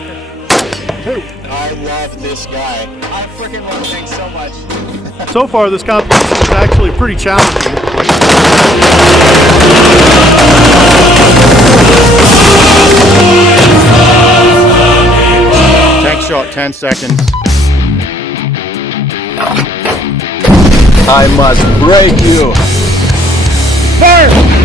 motherfucker. I love this guy. I freaking love things so much. So far, this competition is actually pretty challenging. Tank shot, 10 seconds. I must break you. Fire!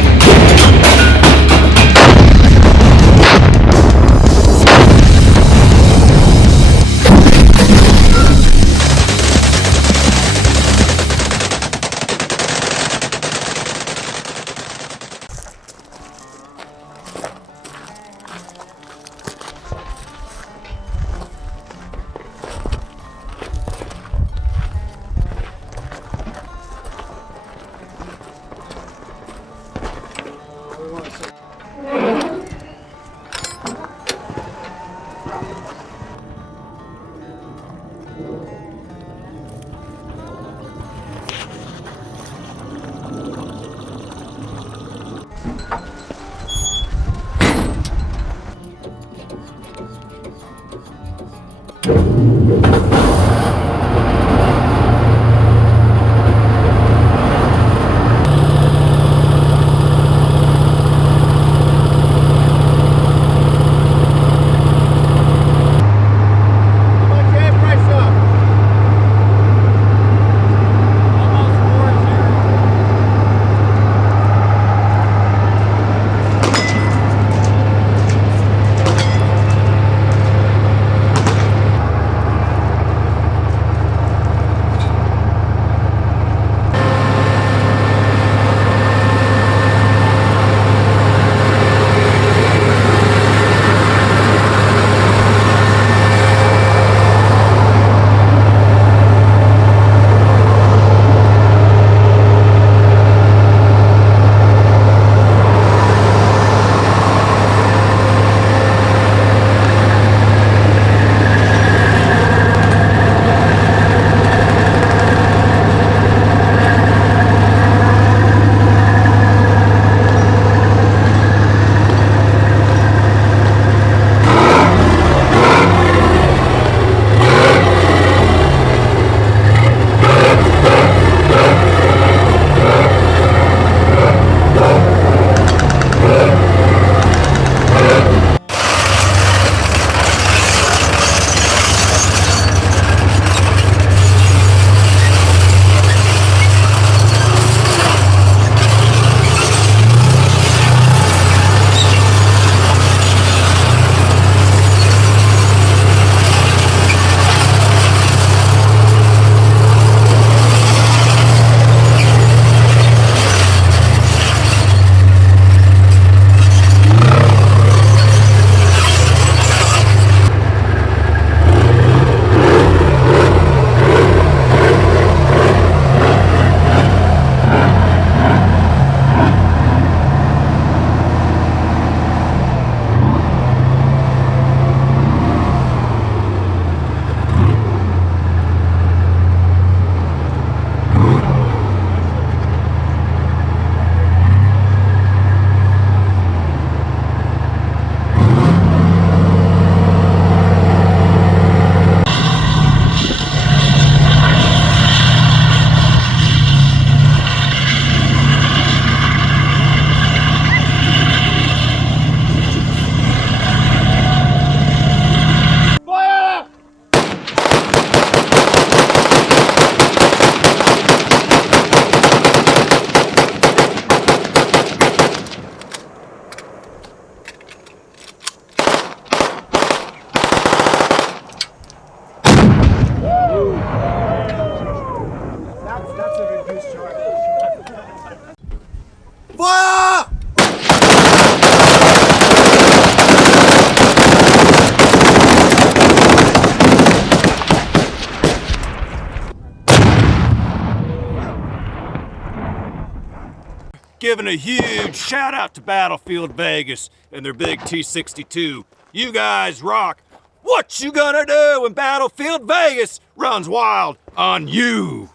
Giving a huge shout out to Battlefield Vegas and their big T62. You guys rock. What you gonna do when Battlefield Vegas runs wild on you?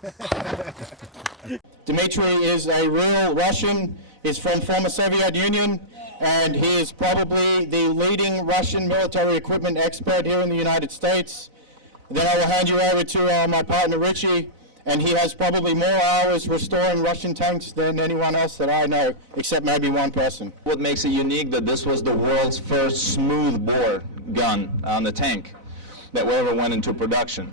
Dmitry is a real Russian. He's from former Soviet Union, and he is probably the leading Russian military equipment expert here in the United States. Then I will hand you over to my partner Richie, and he has probably more hours restoring Russian tanks than anyone else that I know, except maybe one person. What makes it unique that this was the world's first smooth bore gun on the tank that ever went into production.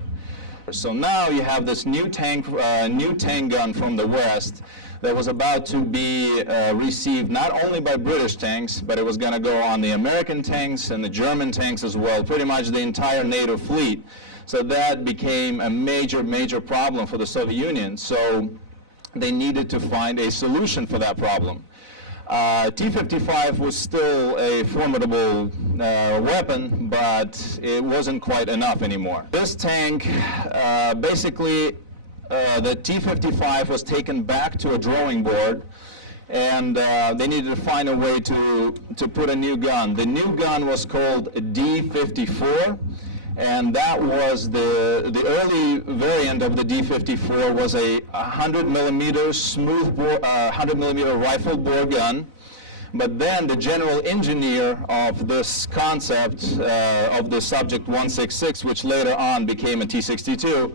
So now you have this new tank gun from the West that was about to be received not only by British tanks, but it was going to go on the American tanks and the German tanks as well, pretty much the entire NATO fleet. So that became a major problem for the Soviet Union. So they needed to find a solution for that problem. T-55 was still a formidable weapon, but it wasn't quite enough anymore. This tank, basically, the T-55 was taken back to a drawing board, and they needed to find a way to put a new gun. The new gun was called D-54. And that was the early variant of the D-54 was a 100 millimeter smooth bore, 100 millimeter rifle bore gun. But then the general engineer of this concept of the Subject 166, which later on became a T62,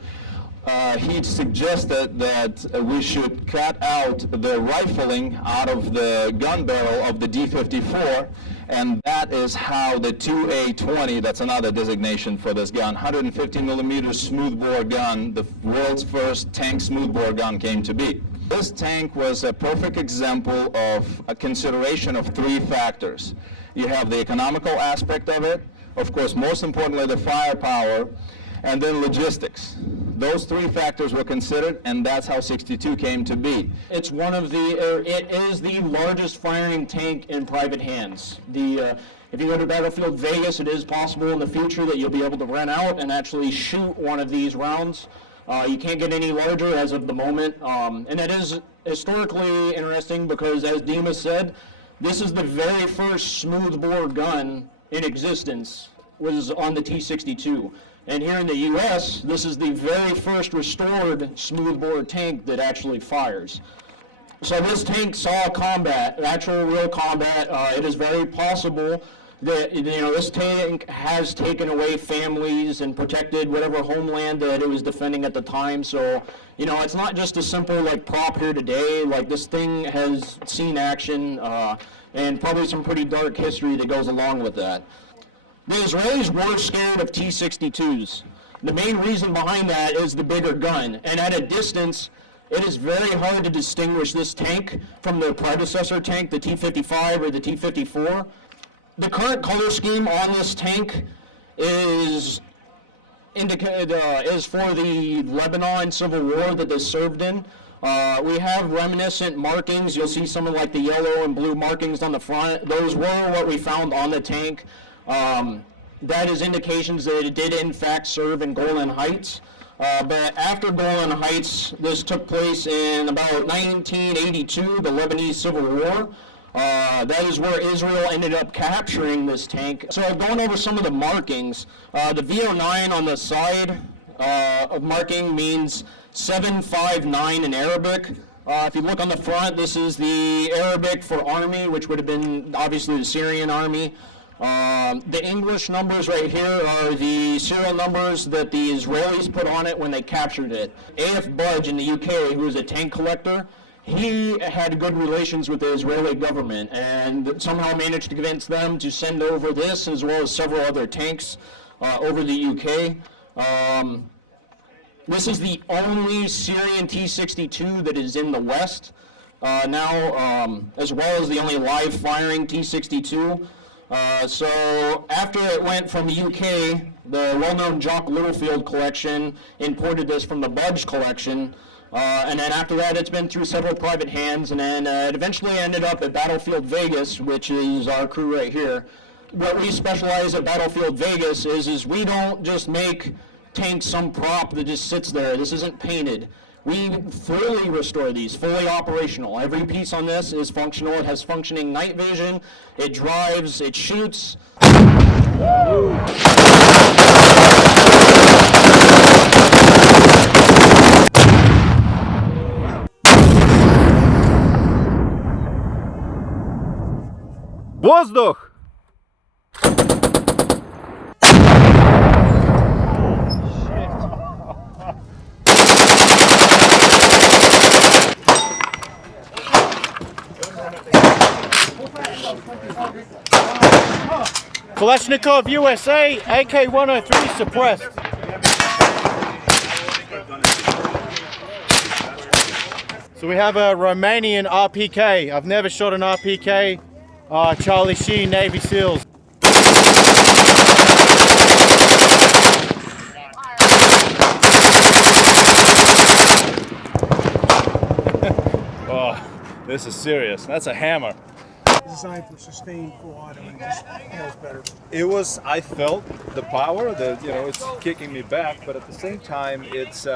he suggested that we should cut out the rifling out of the gun barrel of the D-54, and that is how the 2A20, that's another designation for this gun, 150 millimeter smoothbore gun, the world's first tank smoothbore gun, came to be. This tank was a perfect example of a consideration of three factors. You have the economical aspect of it, of course, most importantly, the firepower, and then logistics. Those three factors were considered, and that's how 62 came to be. It's it is the largest firing tank in private hands. If you go to Battlefield Vegas, it is possible in the future that you'll be able to rent out and actually shoot one of these rounds. You can't get any larger as of the moment, and that is historically interesting because, as Dima said, this is the very first smoothbore gun in existence was on the T62. And here in the U.S., this is the very first restored smoothbore tank that actually fires. So this tank saw combat, actual real combat. It is very possible that this tank has taken away families and protected whatever homeland that it was defending at the time. So it's not just a simple prop here today. This thing has seen action and probably some pretty dark history that goes along with that. The Israelis were scared of T-62s. The main reason behind that is the bigger gun. And at a distance, it is very hard to distinguish this tank from the predecessor tank, the T-55 or the T-54. The current color scheme on this tank is for the Lebanon Civil War that they served in. We have reminiscent markings. You'll see some of the yellow and blue markings on the front. Those were what we found on the tank. That is indications that it did in fact serve in Golan Heights. But after Golan Heights, this took place in about 1982, the Lebanese Civil War. That is where Israel ended up capturing this tank. So going over some of the markings, the VO9 on the side of marking means 759 in Arabic. If you look on the front, this is the Arabic for army, which would have been obviously the Syrian army. The English numbers right here are the serial numbers that the Israelis put on it when they captured it. A.F. Budge in the UK, who was a tank collector, he had good relations with the Israeli government and somehow managed to convince them to send over this as well as several other tanks over the UK. This is the only Syrian T62 that is in the West now, as well as the only live firing T62. So after it went from the UK, the well-known Jock Littlefield collection imported this from the Budge collection, and then after that it's been through several private hands, and then it eventually ended up at Battlefield Vegas, which is our crew right here. What we specialize at Battlefield Vegas is we don't just make tanks some prop that just sits there. This isn't painted. We fully restore these, fully operational. Every piece on this is functional. It has functioning night vision. It drives. It shoots. Воздух! Kalashnikov USA, AK-103 suppressed. So we have a Romanian RPK. I've never shot an RPK. Charlie Sheen, Navy SEALs. Oh, this is serious. That's a hammer. Designed for sustained full auto and just feels better. It was, I felt the power, it's kicking me back, but at the same time, it's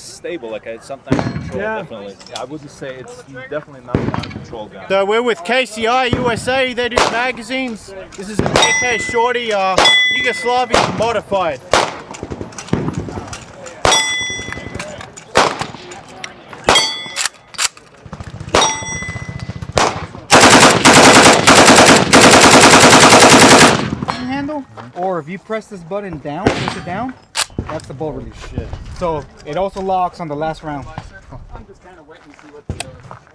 stable, like it's something I can control, definitely. Yeah, I wouldn't say it's definitely not a control gun. So we're with KCI USA. They do magazines. This is an AK Shorty, Yugoslavian modified. Or if you press this button down, push it down, that's the bolt release. Shit. So it also locks on the last round.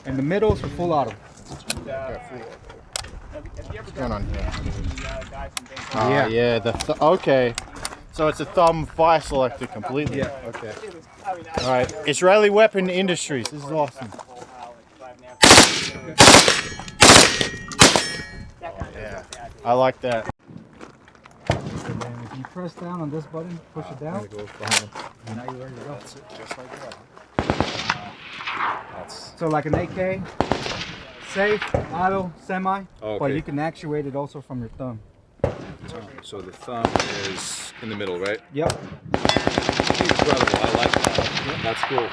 And the middle is for full auto. What's going on here? Yeah, okay. So it's a thumb fire selector completely. Yeah. Okay. All right. Israeli Weapon Industries. This is awesome. Yeah, I like that. And then if you press down on this button, push it down. And now you're ready to go. That's it, just like that. So like an AK, safe, auto, semi, but Okay. you can actuate it also from your thumb. So the thumb is in the middle, right? Yep. Incredible, I like that. That's cool.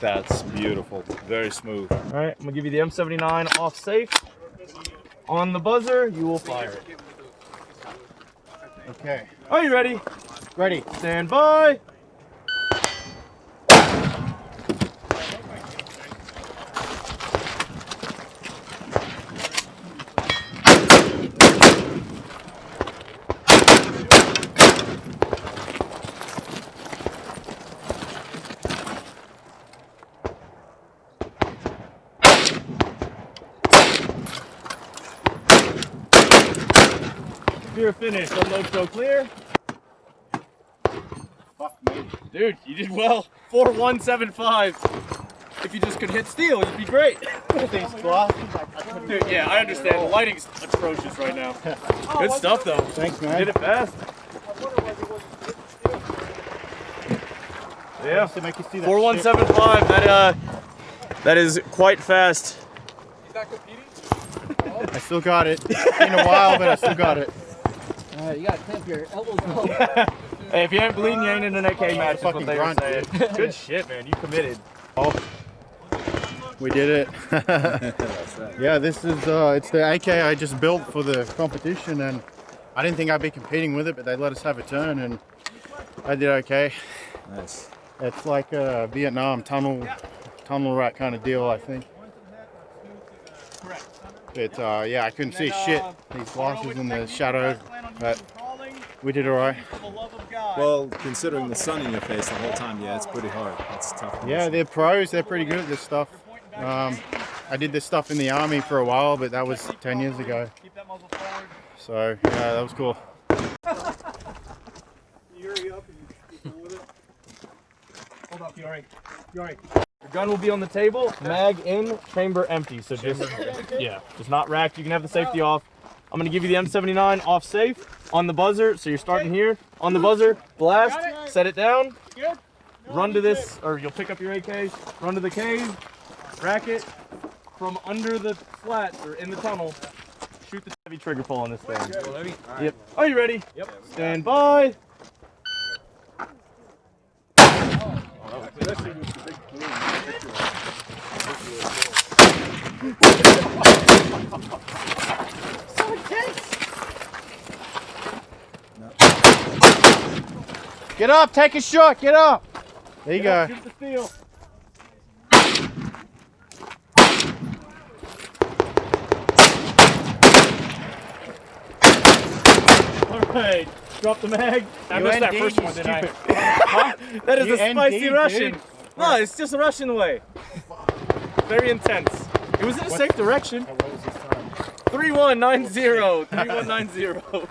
That's beautiful. Very smooth. All right, I'm gonna give you the M79 off safe. On the buzzer, you will fire it. Okay. Are you ready? Ready. Stand by. You're finished. Unload so clear. Fuck me. Dude, you did well. 4175. If you just could hit steel, you'd be great. These glasses, Dude, yeah, I understand. The lighting's atrocious right now. Good stuff, though. Thanks, man. You did it fast. Yeah. To make you see that 4175. That is quite fast. shit. I still got it. It's been a while, but I still got it. You gotta clamp your elbows on. Hey, if you ain't bleeding, you ain't in an AK match. Is what Fucking they were grunt, saying. dude. Good shit, man. You committed. Oh, we did it. Yeah, this is it's the AK I just built for the competition, and I didn't think I'd be competing with it, but they let us have a turn, and I did okay. Nice. It's like a Vietnam tunnel rat kind of deal, I think. But yeah, I couldn't see shit. These glasses in the shadow, but we did all right. Well, considering the sun in your face the whole time, yeah, it's pretty hard. It's tough. Yeah, they're pros. They're pretty good at this stuff. I did this stuff in the army for a while, but that was 10 years ago. So yeah, that was cool. Hold up, Yori. Your gun will be on the table, mag in, chamber empty. So just, yeah, just not racked. You can have the safety off. I'm gonna give you the M79 off safe on the buzzer. So you're starting here on the buzzer, blast, set it down, run to this, or you'll pick up your AK, run to the cave, rack it from under the slats or in the tunnel. Shoot the heavy trigger pull on this thing. Yep. Are you ready? Yep. Stand by. Get up, take a shot, get up. There you go. Shoot the steel. Alright, drop the mag. I missed that first one, didn't I? Huh? That is You a spicy ND, Russian. dude. No, it's just a Russian way. Very intense. It was in a safe direction. What was his time? 3190. 3190.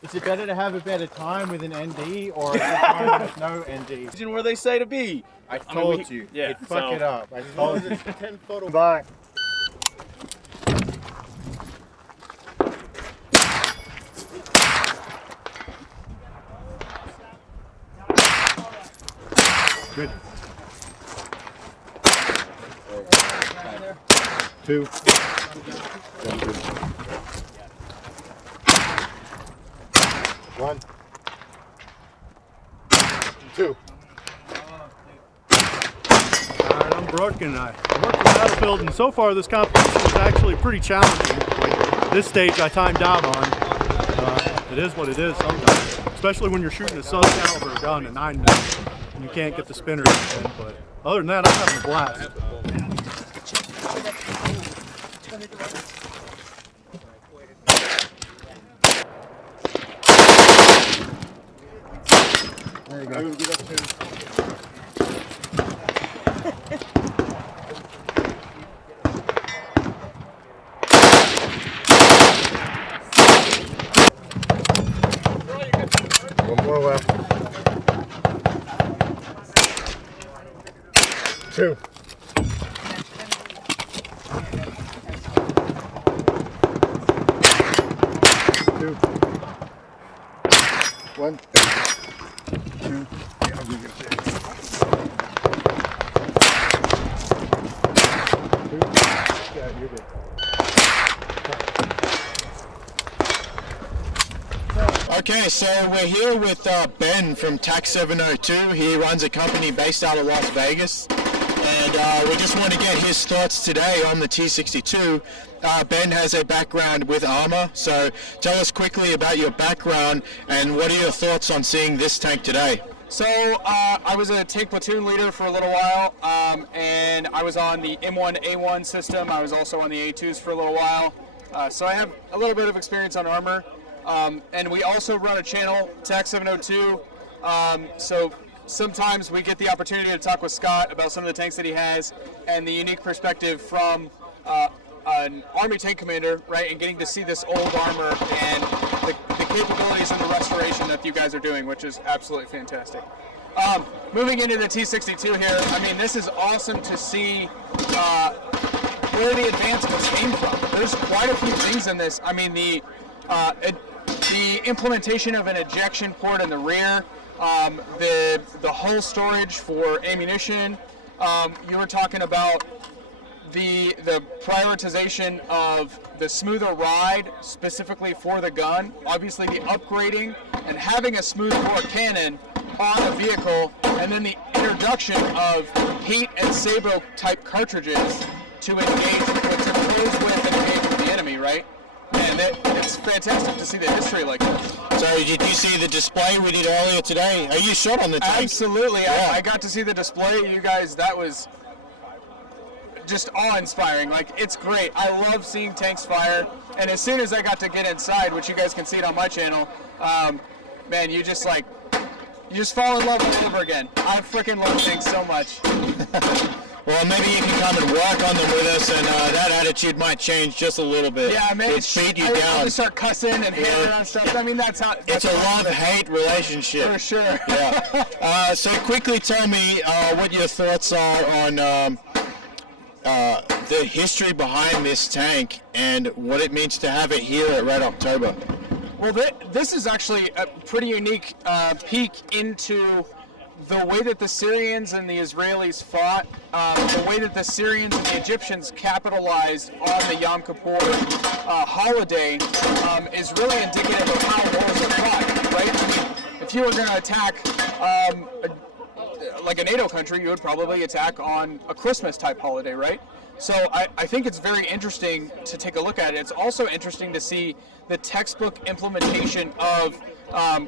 Is it better to have a better time with an ND or a time with no ND? Where they say to be. I told you. Yeah. Fuck it up. I told you. 10 photo. Bye. Good. 2. 1. 2. Alright, I'm Brooke and I work the battlefield, and so far this competition is actually pretty challenging. This stage I timed out on. It is what it is sometimes, especially when you're shooting a sub-caliber gun at 9 minutes and you can't get the spinners in, but other than that, I'm having a blast. There you go. Get up to. One more left. 2. 2. 1. 2. Yeah, you're good. Okay, so we're here with Ben from TAC 702. He runs a company based out of Las Vegas. And we just want to get his thoughts today on the T62. Ben has a background with armor, so tell us quickly about your background and what are your thoughts on seeing this tank today? So I was a tank platoon leader for a little while, and I was on the M1A1 system. I was also on the A2s for a little while. So I have a little bit of experience on armor. And we also run a channel, TAC 702. So sometimes we get the opportunity to talk with Scott about some of the tanks that he has and the unique perspective from an Army tank commander, right, and getting to see this old armor and the capabilities and the restoration that you guys are doing, which is absolutely fantastic. Moving into the T62 here, I mean, this is awesome to see where the advancements came from. There's quite a few things in this. I mean, the implementation of an ejection port in the rear, the hull storage for ammunition. You were talking about the prioritization of the smoother ride specifically for the gun. Obviously the upgrading and having a smooth bore cannon on a vehicle, and then the introduction of heat and sabot type cartridges to engage, to close with and engage with the enemy, right? And it's fantastic to see the history like this. So did you see the display we did earlier today? Are you shot on the tank? Absolutely. Yeah. I got to see the display. You guys, that was just awe-inspiring. Like, it's great. I love seeing tanks fire. And as soon as I got to get inside, which you guys can see it on my channel, man, you just fall in love all over again. I freaking love tanks so much. Well, maybe you can come and work on them with us, and that attitude might change just a little bit. Yeah, man. It's beat you I'll down. just start cussing and hammering on stuff. I mean, that's how. It's a love-hate relationship. For sure. Yeah. So quickly tell me what your thoughts are on the history behind this tank and what it means to have it here at Red Oktober. Well, this is actually a pretty unique peek into the way that the Syrians and the Israelis fought, the way that the Syrians and the Egyptians capitalized on the Yom Kippur holiday is really indicative of how wars are fought, right? I mean, if you were going to attack like a NATO country, you would probably attack on a Christmas type holiday, right? So I think it's very interesting to take a look at it. It's also interesting to see the textbook implementation of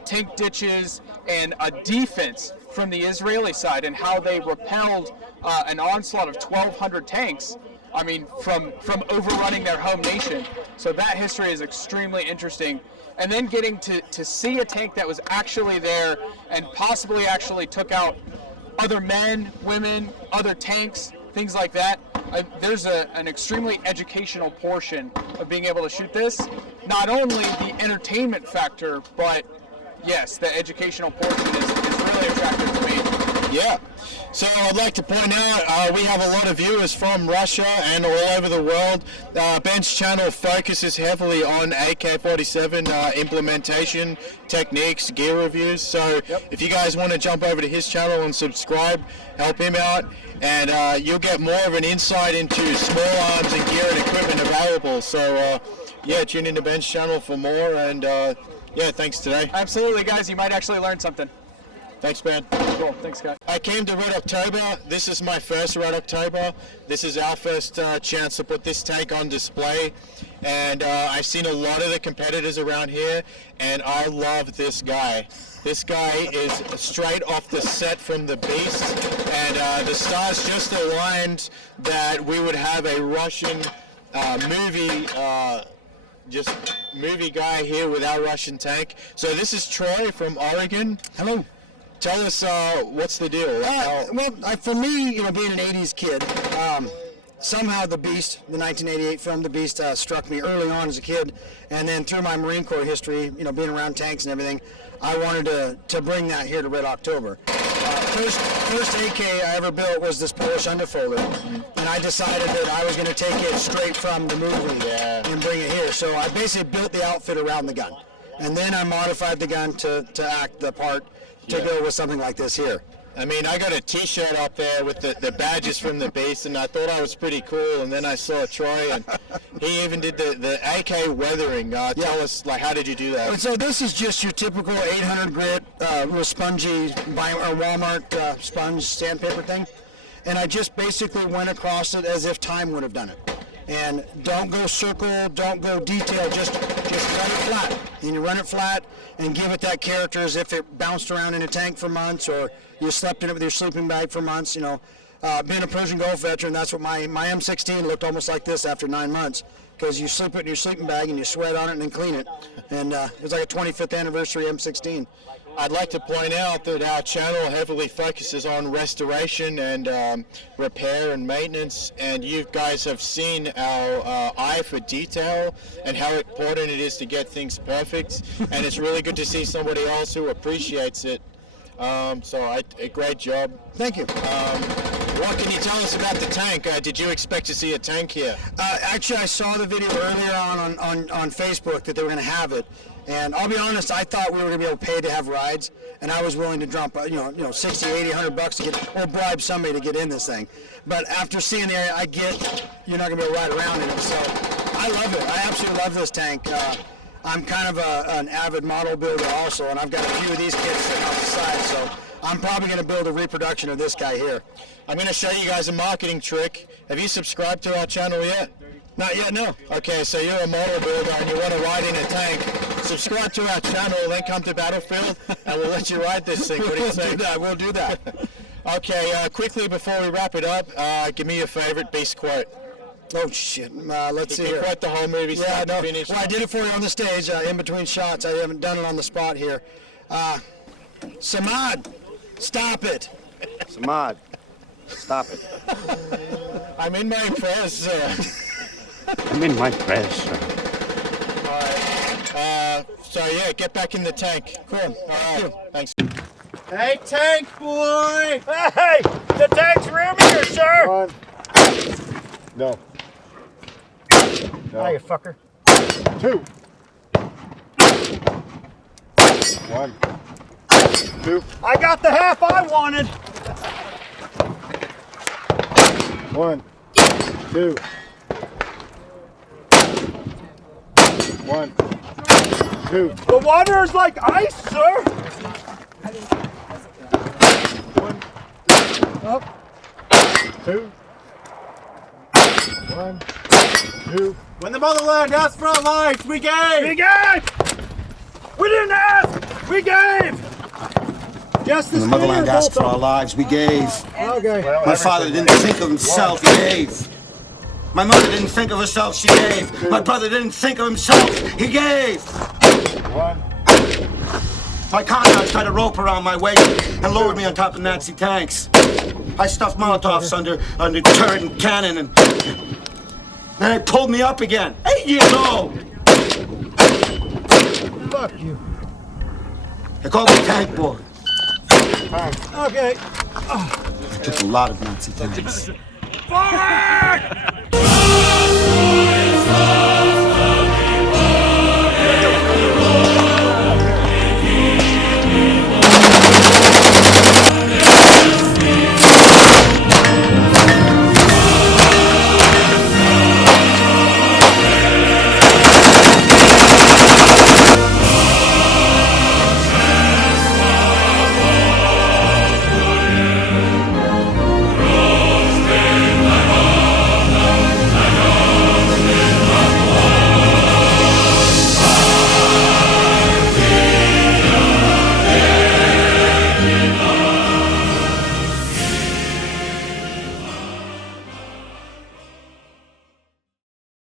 tank ditches and a defense from the Israeli side, and how they repelled an onslaught of 1,200 tanks. I mean, from overrunning their home nation. So that history is extremely interesting. And then getting to see a tank that was actually there and possibly actually took out other men, women, other tanks, things like that. There's an extremely educational portion of being able to shoot this. Not only the entertainment factor, but yes, the educational portion is really attractive to me. Yeah. So I'd like to point out we have a lot of viewers from Russia and all over the world. Ben's channel focuses heavily on AK-47 implementation, techniques, gear reviews. So if you guys want to jump over to his channel and subscribe, help him out, and you'll get more of an insight into small arms and gear and equipment available. So yeah, tune into Ben's channel for more, and yeah, thanks today. Absolutely, guys. You might actually learn something. Thanks, Ben. Cool. Thanks, guys. I came to Red Oktober. This is my first Red Oktober. This is our first chance to put this tank on display. And I've seen a lot of the competitors around here, and I love this guy. This guy is straight off the set from the Beast, and the stars just aligned that we would have a Russian movie guy here with our Russian tank. So this is Troy from Oregon. Hello. Tell us what's the deal? For me, you know, being an 80s kid, somehow the Beast, the 1988 film The Beast, struck me early on as a kid, and then through my Marine Corps history, you know, being around tanks and everything, I wanted to bring that here to Red Oktober. First AK I ever built was this Polish underfolder, and I decided that I was going to take it straight from the movie and bring it here. So I basically built the outfit around the gun, and then I modified the gun to act the part to go with something like this here. I mean, I got a T-shirt up there with the badges from the base, and I thought I was pretty cool. And then I saw Troy, and he even did the AK weathering. Tell us, like, how did you do that? So this is just your typical 800 grit, real spongy Walmart sponge sandpaper thing, and I just basically went across it as if time would have done it. And don't go circle, don't go detail, just run it flat. And you run it flat and give it that character as if it bounced around in a tank for months, or you slept in it with your sleeping bag for months. You know, being a Persian Gulf veteran, that's what my M16 looked almost like this after 9 months, because you sleep it in your sleeping bag and you sweat on it and then clean it. And it was like a 25th anniversary M16. I'd like to point out that our channel heavily focuses on restoration and repair and maintenance, and you guys have seen our eye for detail and how important it is to get things perfect, and it's really good to see somebody else who appreciates it. So a great job. Thank you. What can you tell us about the tank? Did you expect to see a tank here? Actually, I saw the video earlier on Facebook that they were going to have it. And I'll be honest, I thought we were going to be able to pay to have rides, and I was willing to drop, 60, 80, 100 bucks to get, or bribe somebody to get in this thing. But after seeing the area, I get you're not going to be able to ride around in it. So I love it. I absolutely love this tank. I'm kind of an avid model builder also, and I've got a few of these kits sitting off the side. So I'm probably going to build a reproduction of this guy here. I'm going to show you guys a marketing trick. Have you subscribed to our channel yet? Not yet, no. Okay, so you're a model builder and you want to ride in a tank. Subscribe to our channel, then come to Battlefield, and we'll let you ride this thing. What do you think? We'll do that. Okay, quickly before we wrap it up, give me your favorite Beast quote. Oh shit! Let's see here. Quote the whole movie. Yeah, no. Well, I did it for you on the stage, in between shots. I haven't done it on the spot here. Samad, stop it. Samad, stop it. I'm in my prayers, sir. I'm in my prayers, sir. All right. So yeah, get back in the tank. Cool. All right. Thanks. Hey, tank boy! Hey, the tank's roomier, sir. One. No. Hi, you fucker. 2. 1. 2. I got the half I wanted. 1. 2. 1. 2. The water is like ice, sir. 1. Up. 2. 1, 2. When the motherland asked for our lives, we gave! We gave! We didn't ask! We gave! Just When the motherland asked for our lives, we gave. Okay. My father didn't think of himself, he gave. My mother didn't think of herself, she gave. My brother didn't think of himself, he gave. 1. My comrades tied a rope around my waist and lowered me on top of Nazi tanks. I stuffed Molotovs under turret and cannon, and then they pulled me up again. 8 years old. Fuck you. They called me Tank Boy. Okay. I took a lot of Nazi tanks. Forward!